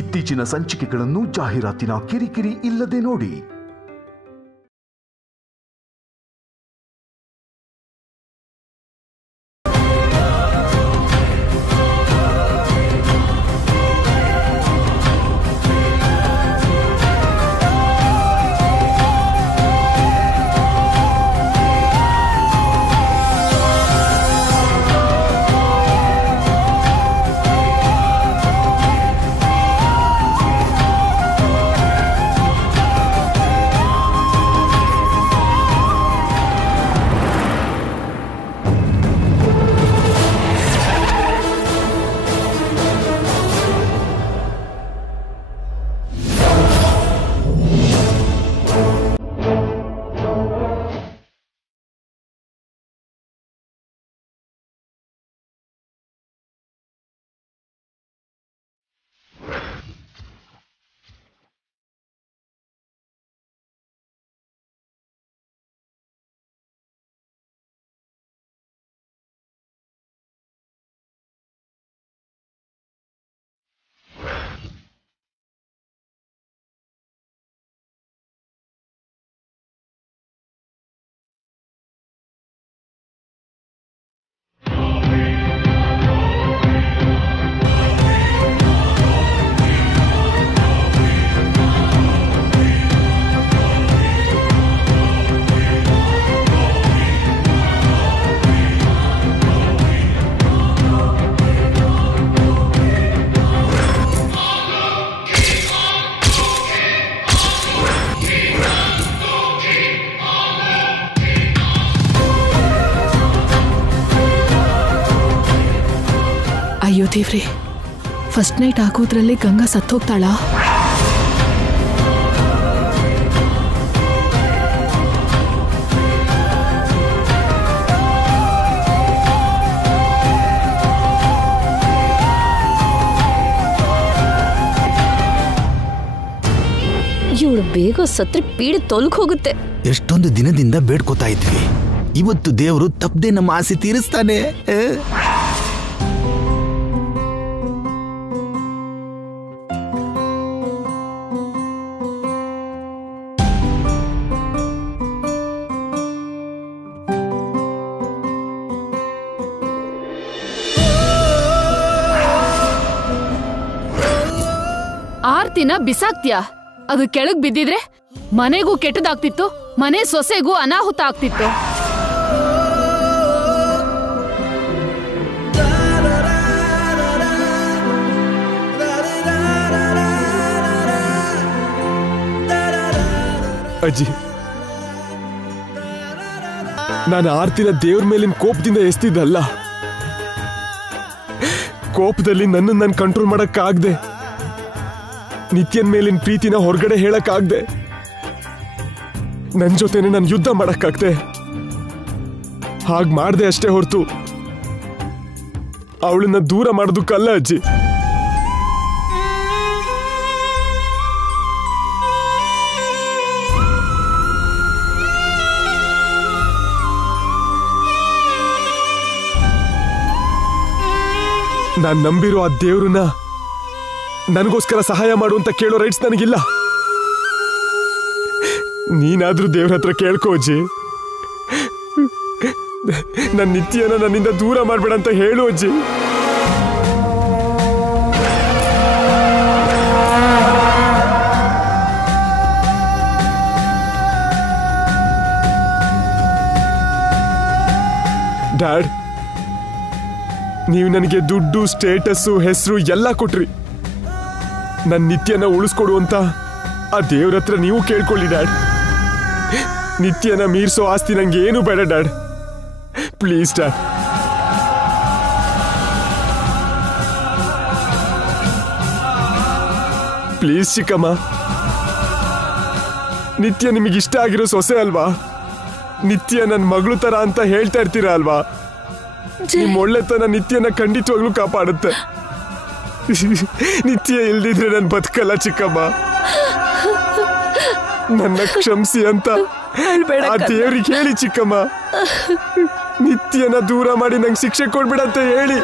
ಇತ್ತೀಚಿನ ಸಂಚಿಕೆಗಳನ್ನು ಜಾಹೀರಾತಿನ ಕಿರಿಕಿರಿ ಇಲ್ಲದೆ ನೋಡಿ. ಅಯ್ಯೋ ದೇವ್ರೆ, ಫಸ್ಟ್ ನೈಟ್ ಹಾಕೋದ್ರಲ್ಲಿ ಗಂಗಾ ಸತ್ತೋಗ್ತಾಳ? ಇವಳು ಬೇಗ ಸತ್ರೆ ಪೀಡೆ ತೊಲಗ್ ಹೋಗುತ್ತೆ. ಎಷ್ಟೊಂದು ದಿನದಿಂದ ಬೇಡ್ಕೋತಾ ಇದ್ವಿ, ಇವತ್ತು ದೇವರು ತಪ್ಪದೆ ನಮ್ಮ ಆಸೆ ತೀರಿಸ್ತಾನೆ. ಆರ್ತಿನ ಬಿಸಾಕ್ತಿಯಾ? ಅದು ಕೆಳಗ್ ಬಿದ್ದಿದ್ರೆ ಮನೆಗೂ ಕೆಟ್ಟದಾಗ್ತಿತ್ತು, ಮನೆ ಸೊಸೆಗೂ ಅನಾಹುತ ಆಗ್ತಿತ್ತು. ಅಜ್ಜಿ, ನಾನು ಆರ್ತಿನ ದೇವ್ರ ಮೇಲಿನ ಕೋಪದಿಂದ ಎಸ್ತಿದ್ದಲ್ಲ. ಕೋಪದಲ್ಲಿ ನನ್ನನ್ನು ಕಂಟ್ರೋಲ್ ಮಾಡಕ್ಕಾಗ್ದೆ, ನಿತ್ಯನ್ ಮೇಲಿನ ಪ್ರೀತಿನ ಹೊರಗಡೆ ಹೇಳಕ್ಕಾಗ್ದೆ, ನನ್ ಜೊತೆನೆ ನಾನು ಯುದ್ಧ ಮಾಡಕ್ಕಾಗ್ದೆ. ಹಾಗ್ ಮಾಡ್ದೆ ಅಷ್ಟೇ ಹೊರತು ಅವಳನ್ನ ದೂರ ಮಾಡೋದಕ್ಕಲ್ಲ ಅಜ್ಜಿ. ನಾನ್ ನಂಬಿರೋ ಆ ದೇವ್ರನ್ನ ನನಗೋಸ್ಕರ ಸಹಾಯ ಮಾಡು ಅಂತ ಕೇಳೋ ರೈಟ್ಸ್ ನನಗಿಲ್ಲ. ನೀನಾದ್ರೂ ದೇವ್ರ ಹತ್ರ ಕೇಳ್ಕೋ ಅಜ್ಜಿ, ನನ್ನ ನಿತ್ಯನ ನನ್ನಿಂದ ದೂರ ಮಾಡ್ಬೇಡ ಅಂತ ಹೇಳು ಅಜ್ಜಿ. ಡ್ಯಾಡ್, ನೀವು ನನಗೆ ದುಡ್ಡು, ಸ್ಟೇಟಸ್ಸು, ಹೆಸರು ಎಲ್ಲ ಕೊಟ್ರಿ. ನನ್ನ ನಿತ್ಯನ ಉಳಿಸ್ಕೊಡು ಅಂತ ಆ ದೇವ್ರ ಹತ್ರ ನೀವು ಕೇಳ್ಕೊಳ್ಳಿ ಡ್ಯಾಡ್. ನಿತ್ಯನ ಮೀರ್ಸೋ ಆಸ್ತಿ ನಂಗೆ ಏನು ಬೇಡ ಡ್ಯಾಡ್, ಪ್ಲೀಸ್ ಡ್ಯಾಡ್. ಪ್ಲೀಸ್ ಚಿಕ್ಕಮ್ಮ, ನಿತ್ಯ ನಿಮಗಿಷ್ಟ ಆಗಿರೋ ಸೊಸೆ ಅಲ್ವಾ? ನಿತ್ಯ ನನ್ನ ಮಗಳು ತರ ಅಂತ ಹೇಳ್ತಾ ಇರ್ತೀರಾ ಅಲ್ವಾ? ನಿಮ್ ಒಳ್ಳೆತನ ನಿತ್ಯನ ಖಂಡಿತವಾಗ್ಲೂ ಕಾಪಾಡುತ್ತೆ. ನಿತ್ಯ ಇಲ್ದಿದ್ರೆ ನನ್ ಬದುಕಲ್ಲ ಚಿಕ್ಕಮ್ಮ. ನನ್ನ ಕ್ಷಮಿಸಿ ಅಂತ ಆ ದೇವ್ರಿಗೆ ಹೇಳಿ ಚಿಕ್ಕಮ್ಮ. ನಿತ್ಯನ ದೂರ ಮಾಡಿ ನಂಗೆ ಶಿಕ್ಷೆ ಕೊಡ್ಬೇಡ ಅಂತ ಹೇಳಿ.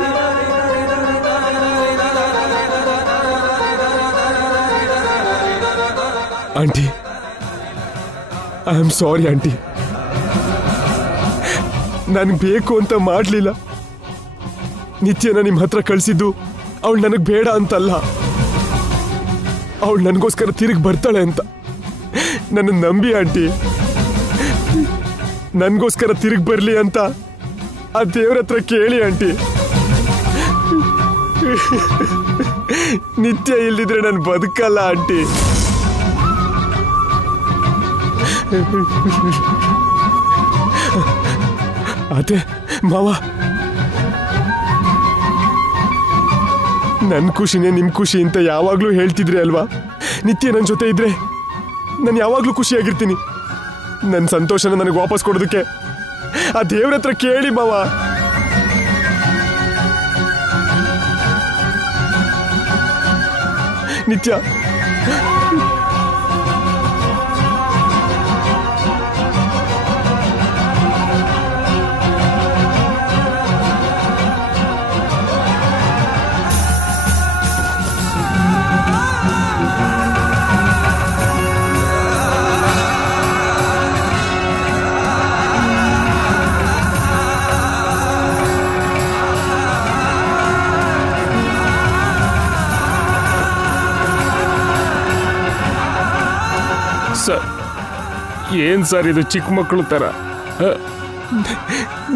Aunty I am sorry aunty. ನನ್ಗೆ ಬೇಕು ಅಂತ ಮಾಡಲಿಲ್ಲ. ನಿತ್ಯನ ನಿಮ್ಮ ಹತ್ರ ಕಳಿಸಿದ್ದು ಅವಳು ನನಗೆ ಬೇಡ ಅಂತಲ್ಲ, ಅವಳು ನನಗೋಸ್ಕರ ತಿರುಗಿ ಬರ್ತಾಳೆ ಅಂತ. ನನ್ನ ನಂಬಿ ಆಂಟಿ, ನನಗೋಸ್ಕರ ತಿರುಗಿ ಬರಲಿ ಅಂತ ಆ ದೇವ್ರ ಹತ್ರ ಕೇಳಿ ಆಂಟಿ. ನಿತ್ಯ ಇಲ್ದಿದ್ರೆ ನಾನು ಬದುಕಲ್ಲ ಆಂಟಿ. ಅದೇ ಮಾವ, ನನ್ನ ಖುಷಿನೇ ನಿಮ್ ಖುಷಿ ಅಂತ ಯಾವಾಗ್ಲೂ ಹೇಳ್ತಿದ್ರಿ ಅಲ್ವಾ? ನಿತ್ಯ ನನ್ನ ಜೊತೆ ಇದ್ರೆ ನಾನು ಯಾವಾಗ್ಲೂ ಖುಷಿಯಾಗಿರ್ತೀನಿ. ನನ್ನ ಸಂತೋಷನ ನನಗೆ ವಾಪಸ್ ಕೊಡೋದಕ್ಕೆ ಆ ದೇವ್ರ ಹತ್ರ ಕೇಳಿ ಮಾವ. ನಿತ್ಯ ಏನ್ ಸರ್ ಇದು ಚಿಕ್ಕ ಮಕ್ಕಳು ತರ?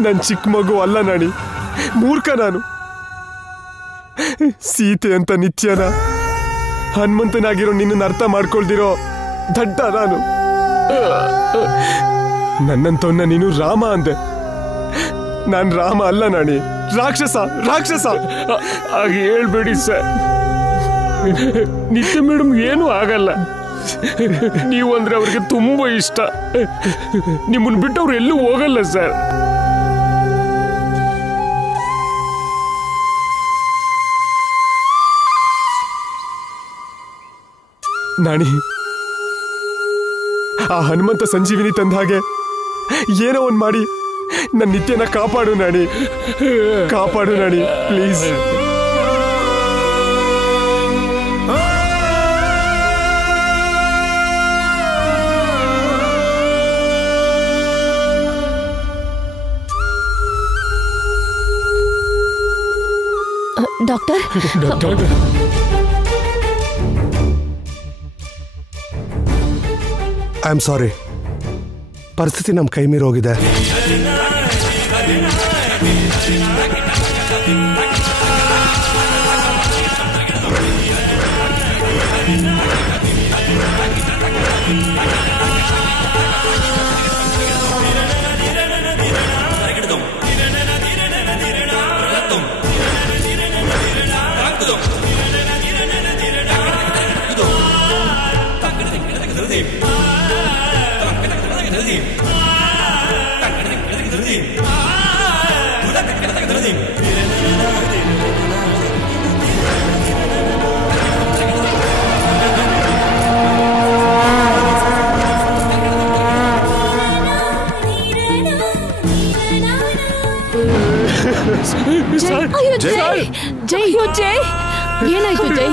ನನ್ ಚಿಕ್ಕ ಮಗು ಅಲ್ಲ ನಾಣಿ, ಮೂರ್ಖ ನಾನು. ಸೀತೆ ಅಂತ ನಿತ್ಯನ, ಹನುಮಂತನಾಗಿರೋ ನಿನ್ನನ್ನು ಅರ್ಥ ಮಾಡ್ಕೊಳ್ದಿರೋ ದಡ್ಡ ನಾನು. ನನ್ನಂತವನ್ನ ನೀನು ರಾಮ ಅಂದೆ. ನಾನ್ ರಾಮ ಅಲ್ಲ ನಾಣಿ, ರಾಕ್ಷಸ ರಾಕ್ಷಸ. ಹಾಗೆ ಹೇಳ್ಬೇಡಿ ಸರ್. ನಿತ್ಯ ಮೇಡಮ್ ಏನೂ ಆಗಲ್ಲ. ನೀವು ಅಂದ್ರೆ ಅವ್ರಿಗೆ ತುಂಬಾ ಇಷ್ಟ. ನಿಮ್ಮನ್ನು ಬಿಟ್ಟು ಅವ್ರು ಎಲ್ಲೂ ಹೋಗಲ್ಲ ಸರ್. ನಾಣಿ, ಆ ಹನುಮಂತ ಸಂಜೀವಿನಿ ತಂದ ಹಾಗೆ ಏನೋ ಒಂದ್ ಮಾಡಿ ನನ್ನ ನಿತ್ಯನ ಕಾಪಾಡು ನಾಣಿ, ಕಾಪಾಡು Nani please. Doctor, I am ಸಾರಿ, ಪರಿಸ್ಥಿತಿ ನಮ್ಮ ಕೈ ಮೀರಿ ಹೋಗಿದೆ. ಜೈ, ಜೈ, ಜೈ, ಏನಾಯ್ತು ಜೈ?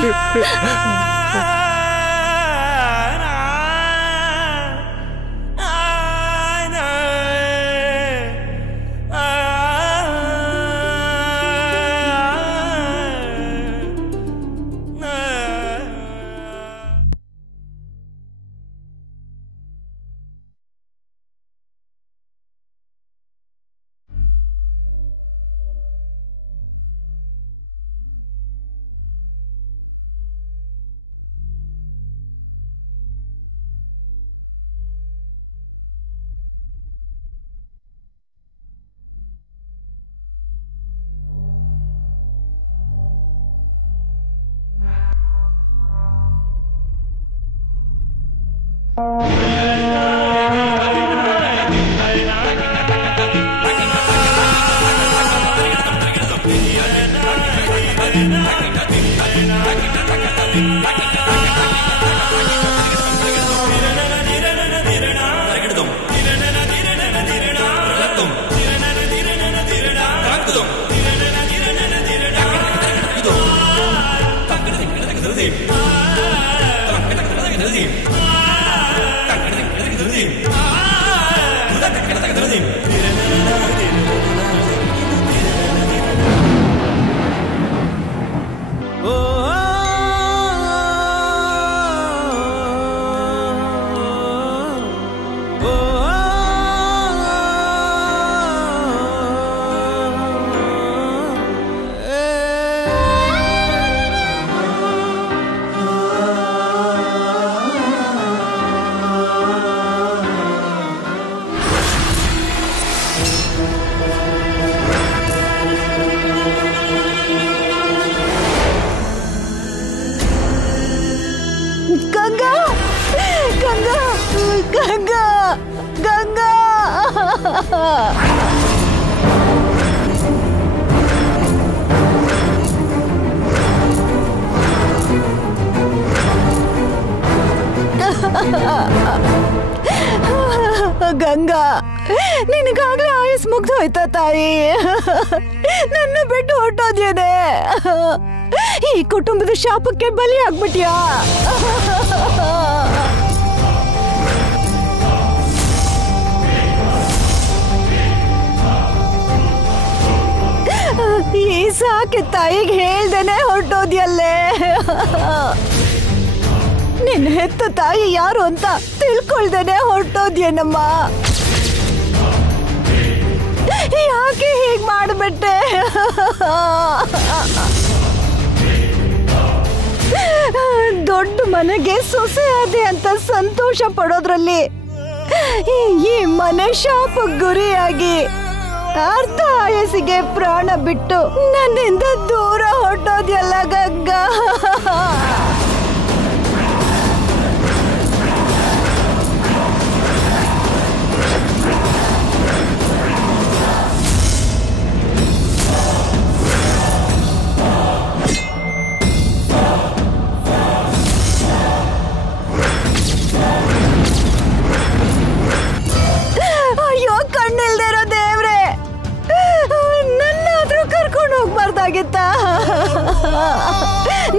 ಗಂಗಾ ಗಂಗಾ ಗಂಗಾ ನಿನಗಾಗ್ಲೇ ಆಯಸ್ ಮುಗ್ದು ಹೋಯ್ತಾ ತಾಯಿ? ನನ್ನ ಬಿಟ್ಟು ಹೊಟ್ಟೋದ್ಯೇನೆ. ಈ ಕುಟುಂಬದ ಶಾಪಕ್ಕೆ ಬಲಿ ಆಗ್ಬಿಟ್ಯಾ? ಈ ಸಾಕೆ ತಾಯಿಗೆ ಹೇಳ್ದೇನೆ ಹೊರಟೋದ್ಯಲ್ಲೇ. ನಿನ್ನ ಹೆತ್ತ ತಾಯಿ ಯಾರು ಅಂತ ತಿಳ್ಕೊಳ್ದೇನೆ ಹೊರಟೋದ್ಯೇನಮ್ಮ. ಯಾಕೆ ಹೀಗ್ ಮಾಡ್ಬಿಟ್ಟೆ? ದೊಡ್ಡ ಮನೆಗೆ ಸೊಸೆ ಆದೆ ಅಂತ ಸಂತೋಷ ಪಡೋದ್ರಲ್ಲಿ ಈ ಮನೆ ಶಾಪಕ್ಕೆ ಗುರಿಯಾಗಿ ಅರ್ಧ ಆಯಸ್ಸಿಗೆ ಪ್ರಾಣ ಬಿಟ್ಟು ನನ್ನಿಂದ ದೂರ ಹೊರಟೋದ್ಯಲ್ಲ ಗಂಗಾ. ಅಯ್ಯೋ ಕಣ್ಣಿಲ್ದಿರೋ ದೇವ್ರೆ, ನನ್ನಾದ್ರೂ ಕರ್ಕೊಂಡು ಹೋಗ್ಬಾರ್ದಾಗಿತ್ತ?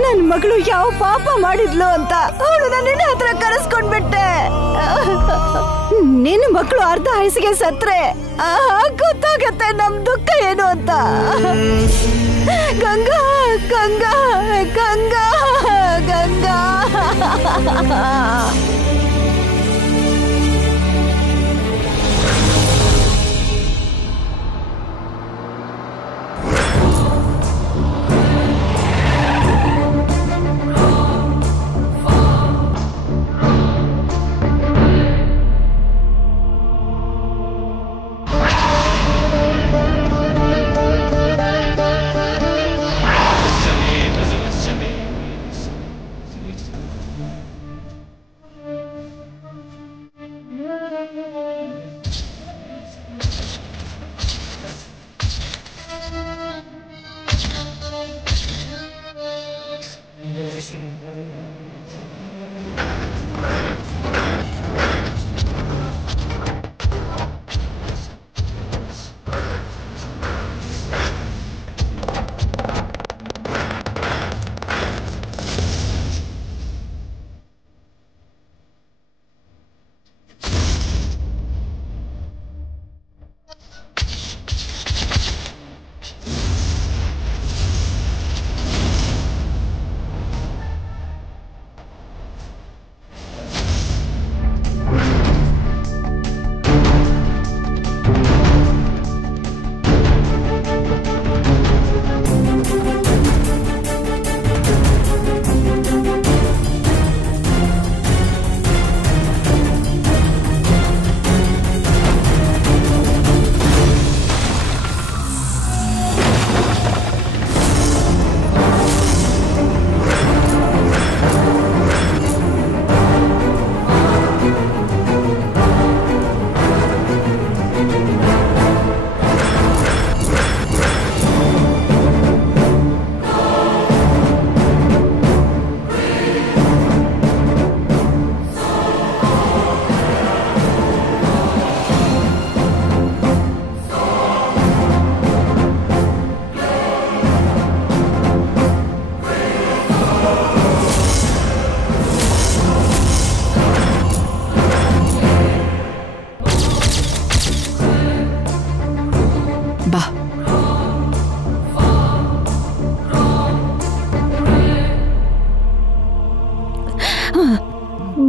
ನನ್ ಮಗಳು ಯಾವ ಪಾಪ ಮಾಡಿದ್ಲು ಅಂತ ಅವಳು ನಿನ್ನ ಹತ್ರ ಕರೆಸ್ಕೊಂಡ್ಬಿಟ್ಟೆ. ನಿನ್ನ ಮಕ್ಕಳು ಅರ್ಧ ಆಯಸ್ಸಿಗೆ ಸತ್ರೆ ಗೊತ್ತಾಗತ್ತೆ ನಮ್ ದುಃಖ ಏನು ಅಂತ. ಗಂಗಾ ಗಂಗಾ ಗಂಗಾ ಗಂಗಾ.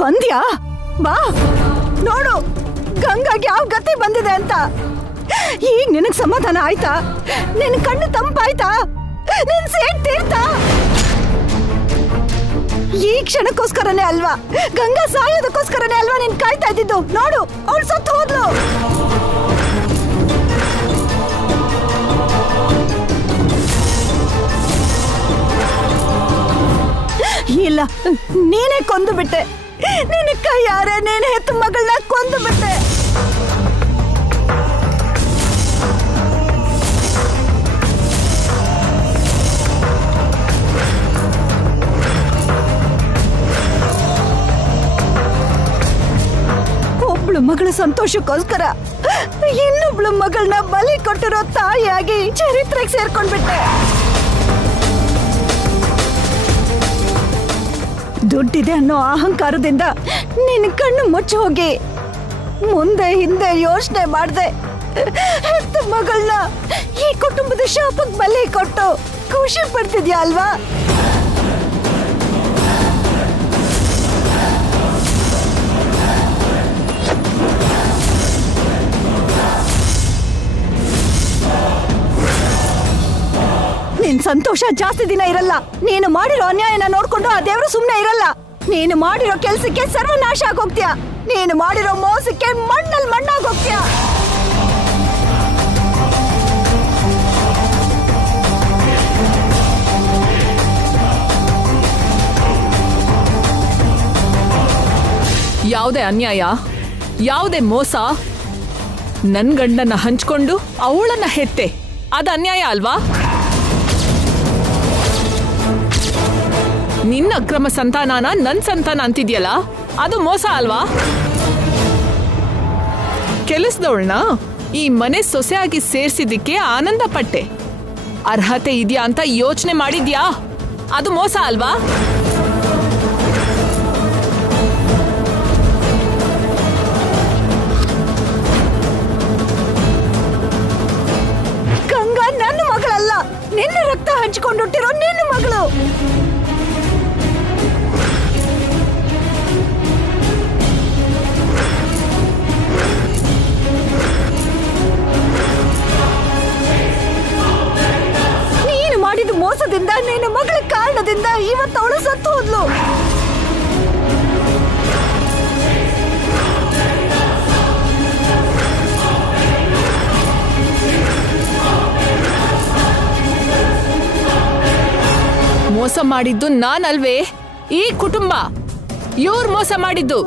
ಬಂದ್ಯಾ? ಬಾ ನೋಡು ಗಂಗಾಗೆ ಯಾವ ಗತಿ ಬಂದಿದೆ ಅಂತ. ಈಗ ನಿನಗ್ ಸಮಾಧಾನ ಆಯ್ತಾ? ನಿನ್ ಕಣ್ಣು ತಂಪಾಯ್ತಾ? ನಿನ್ ಸೇಟ್ ತೀರ್ತಾ? ಈ ಕ್ಷಣಕ್ಕೋಸ್ಕರನೇ ಅಲ್ವಾ, ಗಂಗಾ ಸಾಯೋದಕ್ಕೋಸ್ಕರನೇ ಅಲ್ವಾ ನೀನ್ ಕಾಯ್ತಾ ಇದ್ದಿದ್ದು? ನೋಡು ಅವಳು ಸತ್ತು ಹೋದ್ಲು. ಇಲ್ಲ, ನೀನೇ ಕೊಂದು ಬಿಟ್ಟೆ. ನಿನ್ನ ಕೈಯಾರೆ ನೀನ್ ಹೆತ್ತ ಮಗಳನ್ನ ಕೊಂದು ಬಿಟ್ಟೆ. ಒಬ್ಳು ಮಗಳ ಸಂತೋಷಕ್ಕೋಸ್ಕರ ಇನ್ನೊಬ್ಳು ಮಗಳನ್ನ ಬಲಿ ಕೊಟ್ಟಿರೋ ತಾಯಿಯಾಗಿ ಚರಿತ್ರೆಗೆ ಸೇರ್ಕೊಂಡ್ಬಿಟ್ಟೆ. ದುಡ್ಡಿದೆ ಅನ್ನೋ ಅಹಂಕಾರದಿಂದ ನಿನ್ನ ಕಣ್ಣು ಮುಚ್ಚಿ ಹೋಗಿ ಮುಂದೆ ಹಿಂದೆ ಯೋಚನೆ ಮಾಡ್ದೆ ಹೆತ್ತ ಮಗಳನ್ನ ಈ ಕುಟುಂಬದ ಶಾಪಕ್ಕೆ ಬಲಿ ಕೊಟ್ಟು ಖುಷಿ ಪಡ್ತಿದ್ಯಾ ಅಲ್ವಾ? ನಿನ್ ಸಂತೋಷ ಜಾಸ್ತಿ ದಿನ ಇರಲ್ಲ. ನೀನು ಮಾಡಿರೋ ಅನ್ಯಾಯನ ನೋಡ್ಕೊಂಡು ಆ ದೇವರು ಸುಮ್ನೆ ಇರಲ್ಲ. ನೀನು ಮಾಡಿರೋ ಕೆಲ್ಸಕ್ಕೆ ಸರ್ವನಾಶ ಆಗೋಗ್ತೀಯ. ನೀನು ಮಾಡಿರೋ ಮೋಸಕ್ಕೆ ಮಣ್ಣಲ್ಲಿ ಮಣ್ಣಾಗೋಗ್ತೀಯ. ಯಾವುದೇ ಅನ್ಯಾಯ, ಯಾವುದೇ ಮೋಸ, ನನ್ ಗಂಡನ್ನ ಹಂಚ್ಕೊಂಡು ಅವಳನ್ನ ಹೆತ್ತೆ, ಅದು ಅನ್ಯಾಯ ಅಲ್ವಾ? ನಿನ್ನ ಅಕ್ರಮ ಸಂತಾನನ ನನ್ ಸಂತಾನ ಅಂತಿದ್ಯಲ್ಲ, ಅದು ಮೋಸ ಅಲ್ವಾ? ಕೆಲಸದವಳನ್ನ ಈ ಮನೆ ಸೊಸೆಯಾಗಿ ಸೇರ್ಸಿದ್ದಕ್ಕೆ ಆನಂದ ಪಟ್ಟೆ. ಅರ್ಹತೆ ಇದೆಯಾ ಅಂತ ಯೋಚನೆ ಮಾಡಿದ್ಯಾ? ಅದು ಮೋಸ ಅಲ್ವಾ? ಗಂಗಾ ನನ್ನ ಮಗಳಲ್ಲ, ನಿನ್ನ ರಕ್ತ ಹಂಚಿಕೊಂಡು ಹುಟ್ಟಿರೋ ನಿನ್ನ ಮಗಳು. ನೀನು ಮಾಡಿದ ಮೋಸದಿಂದ ನಿನ್ನ ಮಗಳ ಕಾರಣದಿಂದ ಇವತ್ತವಳು ಸತ್ತು ಹೋದ್ಲು. ಮೋಸ ಮಾಡಿದ್ದು ನಾನಲ್ವೇ, ಈ ಕುಟುಂಬ. ಇವ್ರು ಮೋಸ ಮಾಡಿದ್ದು.